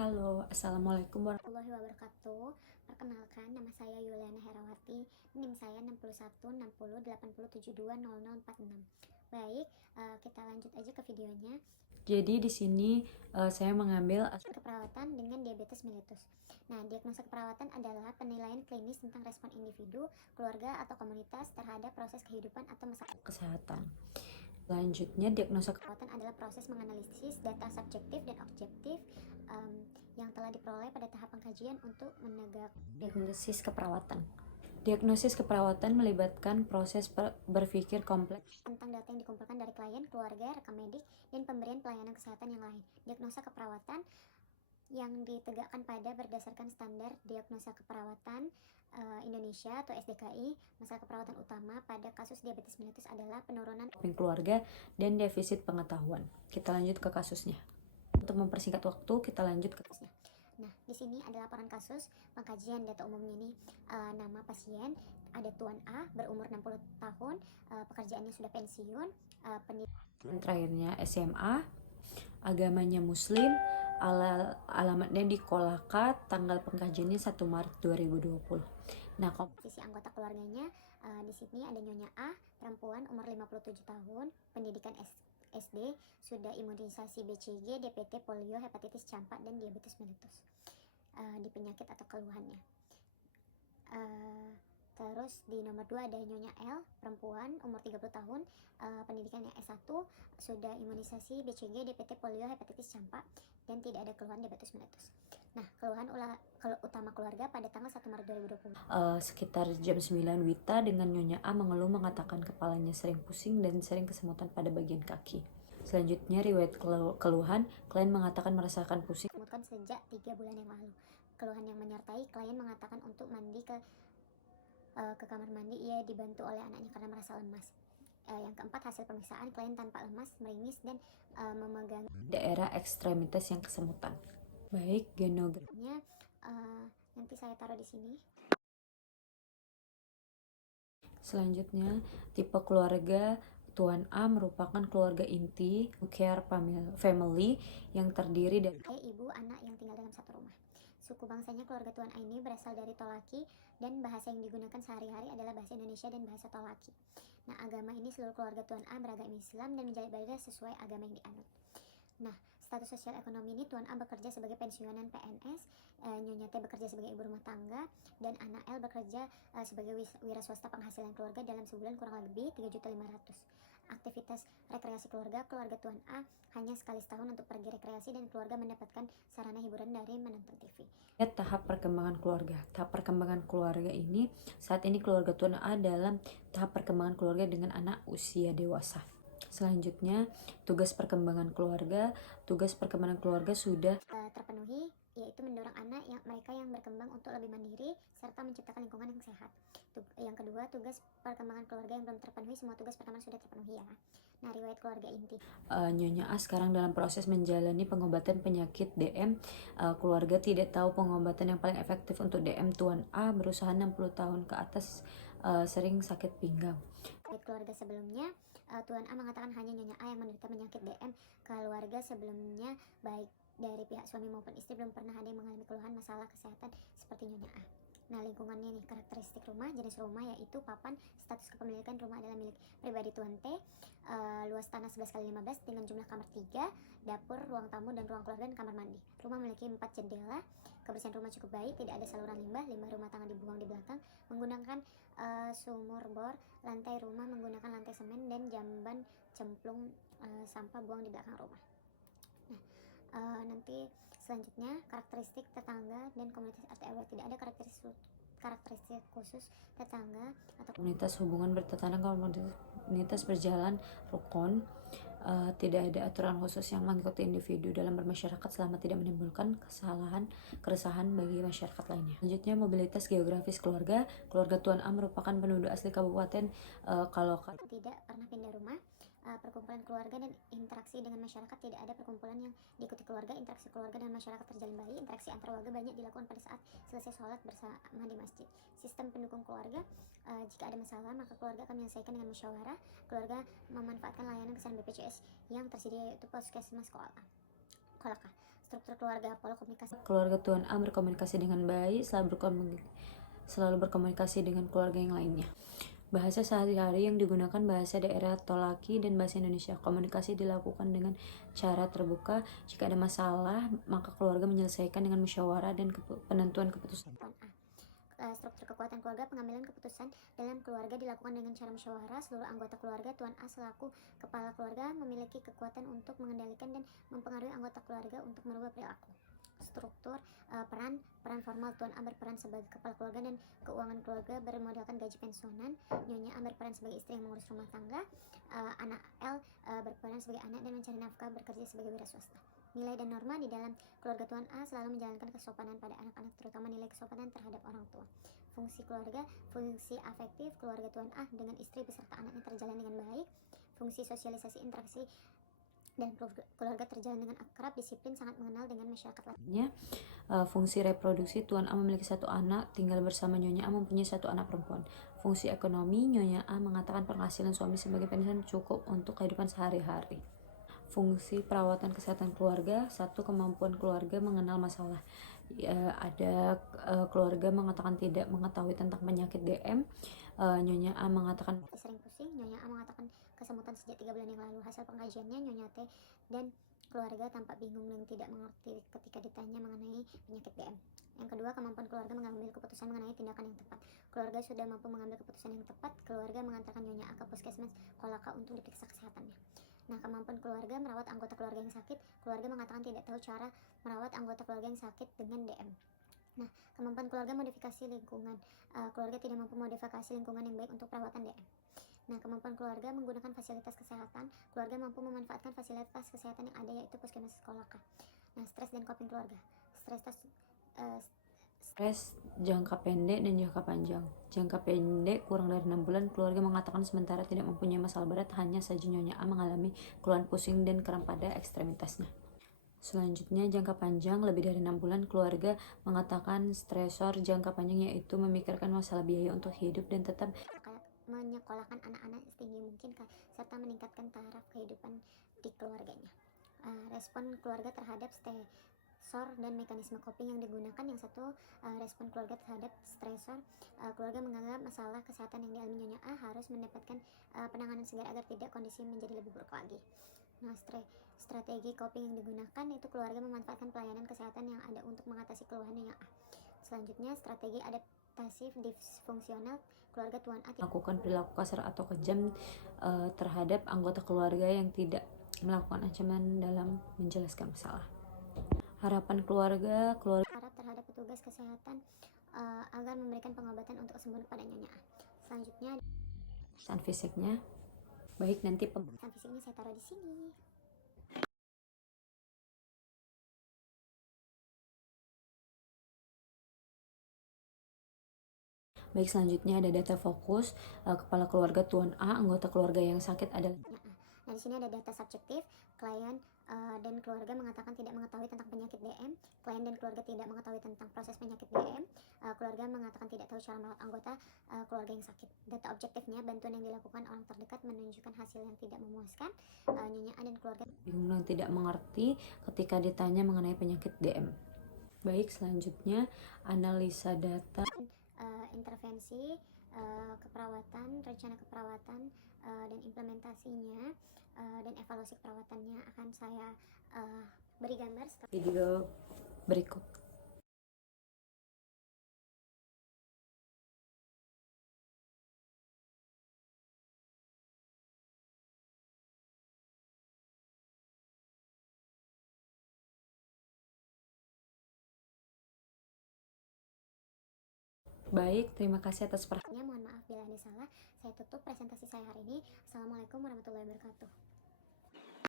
Halo, Assalamualaikum Warahmatullahi wabarakatuh. Perkenalkan, nama saya Yuliana Herawati. NIM saya 616060820046. Baik, kita lanjut aja ke videonya. Jadi di sini saya mengambil Keperawatan dengan diabetes mellitus. Nah, diagnosa keperawatan adalah penilaian klinis tentang respon individu, keluarga, atau komunitas terhadap proses kehidupan atau masalah. kesehatan. Selanjutnya, diagnosa Keperawatan adalah proses menganalisis data subjektif dan objektif yang telah diperoleh pada tahap pengkajian untuk menegak diagnosis keperawatan. Diagnosis keperawatan melibatkan proses berpikir kompleks tentang data yang dikumpulkan dari klien, keluarga, rekam medik, dan pemberian pelayanan kesehatan yang lain. Diagnosa keperawatan yang ditegakkan pada berdasarkan standar diagnosa keperawatan Indonesia atau SDKI. Masalah keperawatan utama pada kasus diabetes mellitus adalah penurunan keluarga dan defisit pengetahuan. Kita lanjut ke kasusnya. Untuk mempersingkat waktu, kita lanjut ke kasusnya. Nah, di sini ada laporan kasus pengkajian data umumnya nih. Nama pasien ada Tuan A, berumur 60 tahun, pekerjaannya sudah pensiun, pendidikan terakhirnya SMA, agamanya Muslim, alamatnya di Kolaka, tanggal pengkajiannya 1 Maret 2020. Nah, sisi anggota keluarganya di sini ada Nyonya A, perempuan, umur 57 tahun, pendidikan SD, sudah imunisasi BCG, DPT, polio, hepatitis campak, dan diabetes mellitus. Di penyakit atau keluhannya. Terus di nomor 2 ada Nyonya L, perempuan, umur 30 tahun, pendidikannya S1, sudah imunisasi BCG, DPT, polio, hepatitis campak, dan tidak ada keluhan diabetes mellitus. Nah, keluhan utama keluarga pada tanggal 1 Maret 2020. Sekitar jam 9 Wita dengan Nyonya A mengeluh mengatakan kepalanya sering pusing dan sering kesemutan pada bagian kaki. Selanjutnya riwayat keluhan, klien mengatakan merasakan pusing kesemutan sejak 3 bulan yang lalu. Keluhan yang menyertai, klien mengatakan untuk mandi ke kamar mandi ia dibantu oleh anaknya karena merasa lemas. Yang keempat, hasil pemeriksaan, klien tampak lemas, meringis, dan memegang daerah ekstremitas yang kesemutan. Baik, genografinya nanti saya taruh di sini. Selanjutnya, tipe keluarga Tuan A merupakan keluarga inti nuclear family yang terdiri dari ibu, anak yang tinggal dalam satu rumah. Suku bangsanya keluarga Tuan A ini berasal dari Tolaki, dan bahasa yang digunakan sehari-hari adalah bahasa Indonesia dan bahasa Tolaki. Nah, agama ini seluruh keluarga Tuan A beragama Islam dan menjalani ibadah sesuai agama yang dianut. Nah, status sosial ekonomi ini, Tuan A bekerja sebagai pensiunan PNS, Nyonya T bekerja sebagai ibu rumah tangga, dan anak L bekerja sebagai wira swasta. Penghasilan keluarga dalam sebulan kurang lebih 3.500.000. Aktivitas rekreasi keluarga Tuan A hanya sekali setahun untuk pergi rekreasi, dan keluarga mendapatkan sarana hiburan dari menonton TV. Tahap perkembangan keluarga. Tahap perkembangan keluarga ini, saat ini keluarga Tuan A dalam tahap perkembangan keluarga dengan anak usia dewasa. Selanjutnya, tugas perkembangan keluarga. Tugas perkembangan keluarga sudah terpenuhi, yaitu mendorong anak mereka yang berkembang untuk lebih mandiri serta menciptakan lingkungan yang sehat. Yang kedua, tugas perkembangan keluarga yang belum terpenuhi, semua tugas perkembangan sudah terpenuhi ya. Nah, riwayat keluarga inti. Nyonya A sekarang dalam proses menjalani pengobatan penyakit DM. Keluarga tidak tahu pengobatan yang paling efektif untuk DM. Tuan A berusaha 60 tahun ke atas, sering sakit pinggang. Keluarga sebelumnya, Tuan A mengatakan hanya Nyonya A yang menderita penyakit DM. Keluarga sebelumnya, baik dari pihak suami maupun istri, belum pernah ada yang mengalami keluhan masalah kesehatan seperti Nyonya A. Nah, lingkungannya nih, karakteristik rumah, jenis rumah yaitu papan, status kepemilikan rumah adalah milik pribadi Tuan T, luas tanah 11x15 dengan jumlah kamar 3, dapur, ruang tamu, dan ruang keluarga dan kamar mandi. Rumah memiliki 4 jendela, kebersihan rumah cukup baik, tidak ada saluran limbah rumah tangga dibuang di belakang, menggunakan sumur bor, lantai rumah menggunakan lantai semen, dan jamban cemplung sampah buang di belakang rumah. Nah, nanti selanjutnya karakteristik tetangga dan komunitas RT RW. Tidak ada karakteristik khusus tetangga atau komunitas. Hubungan bertetangga komunitas berjalan rukun. Tidak ada aturan khusus yang mengikuti individu dalam bermasyarakat selama tidak menimbulkan keresahan bagi masyarakat lainnya. Selanjutnya, mobilitas geografis keluarga. Keluarga Tuan A merupakan penduduk asli kabupaten Kaloka. Tidak pernah pindah rumah. Perkumpulan keluarga dan interaksi dengan masyarakat, tidak ada perkumpulan yang diikuti keluarga. Interaksi keluarga dan masyarakat terjalin baik. Interaksi antar warga banyak dilakukan pada saat selesai sholat bersama di masjid. Sistem pendukung keluarga, jika ada masalah maka keluarga akan menyelesaikan dengan musyawarah. Keluarga memanfaatkan layanan kesehatan BPJS yang tersedia, yaitu puskesmas Kolaka. Struktur keluarga, pola komunikasi. Keluarga Tuan A berkomunikasi dengan baik, selalu berkomunikasi dengan keluarga yang lainnya. Bahasa sehari-hari yang digunakan bahasa daerah Tolaki dan bahasa Indonesia. Komunikasi dilakukan dengan cara terbuka. Jika ada masalah, maka keluarga menyelesaikan dengan musyawarah dan penentuan keputusan. Tuan A. Struktur kekuatan keluarga, pengambilan keputusan dalam keluarga dilakukan dengan cara musyawarah. Seluruh anggota keluarga Tuan A selaku kepala keluarga memiliki kekuatan untuk mengendalikan dan mempengaruhi anggota keluarga untuk merubah perilaku. Struktur peran formal, Tuan A berperan sebagai kepala keluarga dan keuangan keluarga bermodalkan gaji pensiunan. Nyonya A berperan sebagai istri yang mengurus rumah tangga. Anak L berperan sebagai anak dan mencari nafkah, bekerja sebagai wira swasta. Nilai dan norma di dalam keluarga Tuan A selalu menjalankan kesopanan pada anak-anak, terutama nilai kesopanan terhadap orang tua. Fungsi keluarga, fungsi afektif keluarga Tuan A dengan istri beserta anaknya terjalin dengan baik. Fungsi sosialisasi interaksi dan keluarga terjalin dengan akrab, disiplin, sangat mengenal dengan masyarakat lainnya. Fungsi reproduksi, Tuan A memiliki 1 anak, tinggal bersama Nyonya A mempunyai 1 anak perempuan. Fungsi ekonomi, Nyonya A mengatakan penghasilan suami sebagai pensiun cukup untuk kehidupan sehari-hari. Fungsi perawatan kesehatan keluarga, 1 kemampuan keluarga mengenal masalah. Ada keluarga mengatakan tidak mengetahui tentang penyakit DM. Nyonya A mengatakan sering pusing. Nyonya A mengatakan kesemutan sejak 3 bulan yang lalu. Hasil pengkajiannya, Nyonya T dan keluarga tampak bingung dan tidak mengerti ketika ditanya mengenai penyakit DM. Yang kedua, kemampuan keluarga mengambil keputusan mengenai tindakan yang tepat. Keluarga sudah mampu mengambil keputusan yang tepat. Keluarga mengantarkan Nyonya A ke puskesmas Kolaka untuk diperiksa kesehatannya. Nah, kemampuan keluarga merawat anggota keluarga yang sakit. Keluarga mengatakan tidak tahu cara merawat anggota keluarga yang sakit dengan DM. Nah, kemampuan keluarga modifikasi lingkungan. Keluarga tidak mampu modifikasi lingkungan yang baik untuk perawatan DM. Nah, kemampuan keluarga menggunakan fasilitas kesehatan. Keluarga mampu memanfaatkan fasilitas kesehatan yang ada, yaitu puskesmas Kolaka. Nah, stres dan coping keluarga. Stres jangka pendek dan jangka panjang. Jangka pendek kurang dari 6 bulan, keluarga mengatakan sementara tidak mempunyai masalah berat, hanya saja Nyonya A mengalami keluhan pusing dan kram pada ekstremitasnya. Selanjutnya, jangka panjang lebih dari 6 bulan, keluarga mengatakan stresor jangka panjang yaitu memikirkan masalah biaya untuk hidup dan tetap menyekolahkan anak-anak setinggi mungkin serta meningkatkan taraf kehidupan di keluarganya. Respon keluarga terhadap stresor dan mekanisme coping yang digunakan. Yang satu, respon keluarga terhadap stresor. Keluarga menganggap masalah kesehatan yang dialami Nyonya A harus mendapatkan penanganan segera agar tidak kondisi menjadi lebih buruk lagi. Nah, strategi coping yang digunakan itu keluarga memanfaatkan pelayanan kesehatan yang ada untuk mengatasi keluhan Nyonya A. Selanjutnya, strategi adaptasif disfungsional. Keluarga Tuan A melakukan perilaku kasar atau kejam terhadap anggota keluarga yang tidak melakukan ancaman dalam menjelaskan masalah. Harapan keluarga harap terhadap petugas kesehatan agar memberikan pengobatan untuk kesembuhan pada Nyonya A. Selanjutnya, pemeriksaan fisiknya. Baik, nanti pemeriksaan fisiknya saya taruh di sini. Baik, selanjutnya ada data fokus. Kepala keluarga Tuan A, anggota keluarga yang sakit adalah. Nah, di sini ada data subjektif. Klien dan keluarga mengatakan tidak mengetahui tentang penyakit DM. Klien dan keluarga tidak mengetahui tentang proses penyakit DM. Keluarga mengatakan tidak tahu cara merawat anggota keluarga yang sakit. Data objektifnya, bantuan yang dilakukan orang terdekat menunjukkan hasil yang tidak memuaskan. Nyonya A dan keluarga bingung dan tidak mengerti ketika ditanya mengenai penyakit DM. Baik, selanjutnya analisa data. Intervensi keperawatan, rencana keperawatan dan implementasinya dan evaluasi perawatannya akan saya beri gambar setelah video berikut. Baik, terima kasih atas perhatiannya. Mohon maaf bila ada salah. Saya tutup presentasi saya hari ini. Assalamualaikum warahmatullahi wabarakatuh.